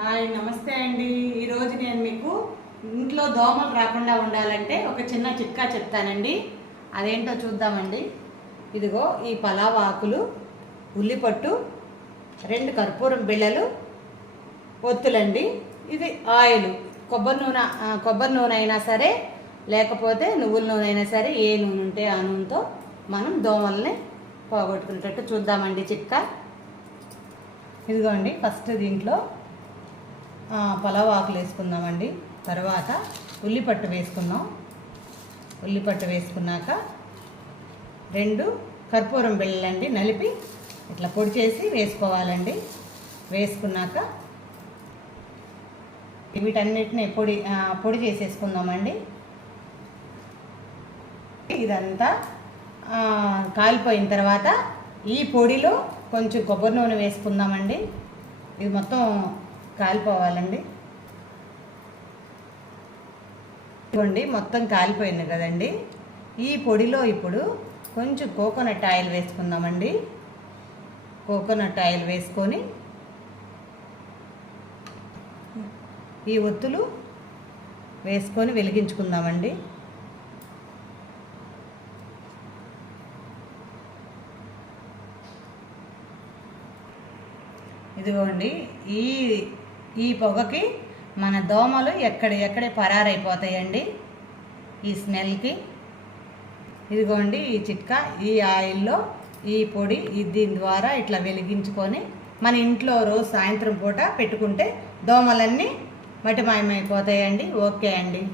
Hi నమస్తే అండి. ఈరోజు నేను మీకు ఇంట్లో దోమలు రాకుండా ఉండాలంటే ఒక చిన్న చిట్కా చెప్తానండి. అదేంటో చూద్దామండి. ఇదిగో ఈ పలావ్ ఆకులు ఉల్లిపట్టు రెండు కర్పూరం బిళ్ళలు ఒత్తులండి. ఇది ఆయిల్. కొబ్బరి నూనె కొబ్బరి నూనె అయినా సరే లేకపోతే నువ్వుల నూనె అయినా సరే ఏ నూనె ఉంటే ఆ నూనెతో మనం దోమల్ని పోగొట్టుకునేటట్టు చూద్దామండి చిట్కా. ఇదిగోండి ఫస్ట్ దీంట్లో పలావ్ ఆకులు వేసుకుందామండి. తర్వాత ఉల్లిపట్టు వేసుకుందాం. ఉల్లిపట్టు వేసుకున్నాక రెండు కర్పూరం బిళ్ళండి నలిపి ఇట్లా పొడి చేసి వేసుకోవాలండి. వేసుకున్నాక వీటన్నిటిని పొడి పొడి చేసేసుకుందామండి. ఇదంతా కాలిపోయిన తర్వాత ఈ పొడిలో కొంచెం కొబ్బరి నూనె వేసుకుందామండి. ఇది మొత్తం కాలిపోవాలండి. ఇవ్వండి మొత్తం కాలిపోయింది కదండి. ఈ పొడిలో ఇప్పుడు కొంచెం కోకోనట్ ఆయిల్ వేసుకుందామండి. కోకోనట్ ఆయిల్ వేసుకొని ఈ ఒత్తులు వేసుకొని వెలిగించుకుందామండి. ఇదిగోండి ఈ ఈ పొగకి మన దోమలు ఎక్కడ ఎక్కడే పరారైపోతాయండి? ఈ స్మెల్కి. ఇదిగోండి ఈ చిట్కా ఈ ఆయిల్లో ఈ పొడి దీని ద్వారా ఇట్లా వెలిగించుకొని మన ఇంట్లో రోజు సాయంత్రం పూట పెట్టుకుంటే దోమలన్నీ మటిమాయమైపోతాయండి. ఓకే అండి.